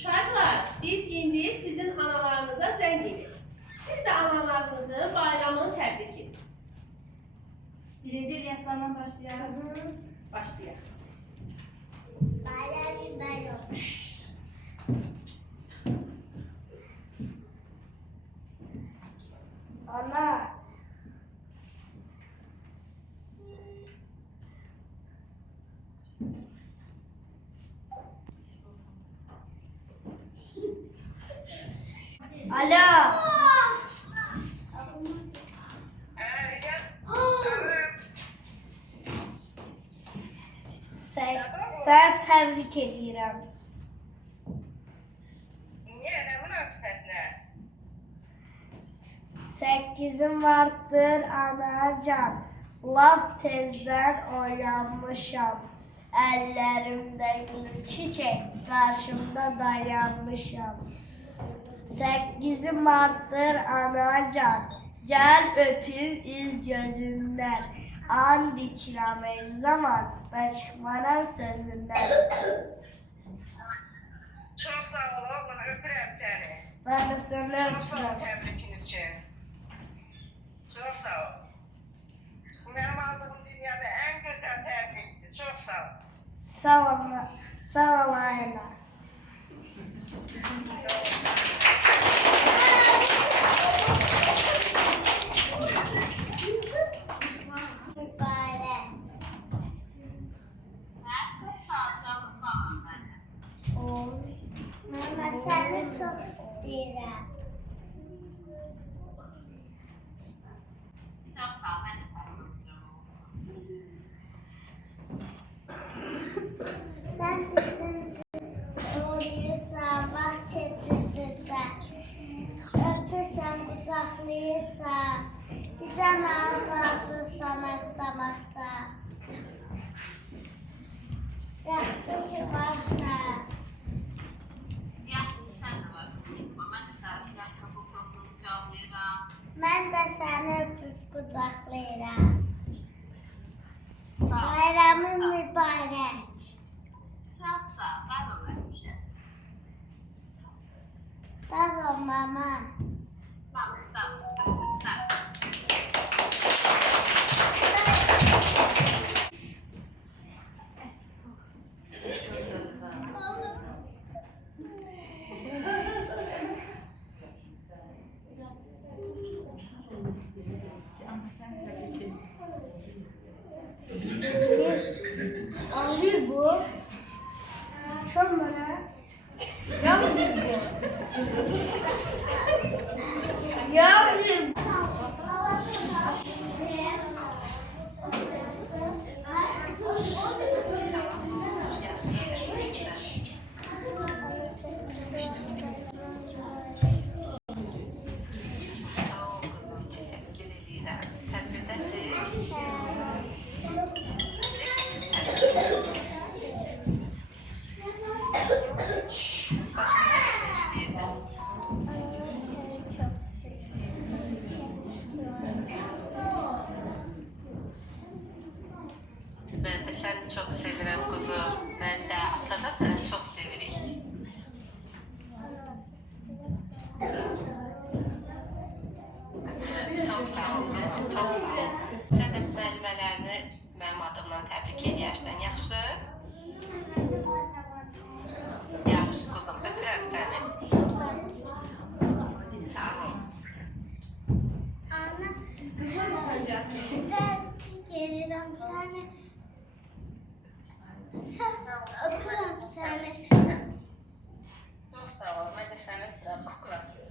Uşaqlar, biz indi sizin analarınıza zəng edirik. Siz də analarınızın bayramını təbrik edin. Birinci İlyaslardan başlayalım. Başlayaq. Bayram mübarək olsun. Ana. Alo. Sen tebrik ediyorum. Niye? Ne münasibetle? 8 Mart'tır anacan. Laf tezden oyanmışam. Ellerimde gül çiçek, karşımda dayanmışam. 8 Mart'tır anacan. Gel öpüm iz gözünden. And içirəm her zaman ve çıkmaram sözünden. Çok sağ ol oğlum, öpürəm seni. Ben de seni Çok sağ ol öpürəm. tebrikin için. Çok sağ ol. Bu benim aldığım dünyada en güzel tebrikti. Çok sağ ol. Sağ ol Ayla. Mübarək. Mama səni çox istəyirəm. Sən bizim üçün uğrayırsan, vaxt keçirdirsən. Öpürsən, qucaqlayırsan. Bizə mənə qalsırsan, axsam-axsam. Yaxşı ki, varsan. Mən də səni öpüb qucaqlayıram. Bayramın mübarək. Sağ ol mama. Anlıyor bu. Çok merak. Yanmıyor bu. Yanmıyor. Ben de seni çok seviyorum kuzum. Ben de ata da seni çok seviyorum. Çok sağ ol kuzum, çok sağ ol. Sen de müəllimələrini mənim adımdan təbrik edərsən, yaxşı? Yaxşı kuzum, öpürəm səni. Sağ ol. Ana, təbrik edirəm səni. Öpürəm səni. Çok sağ ol, mən də səni öpürəm.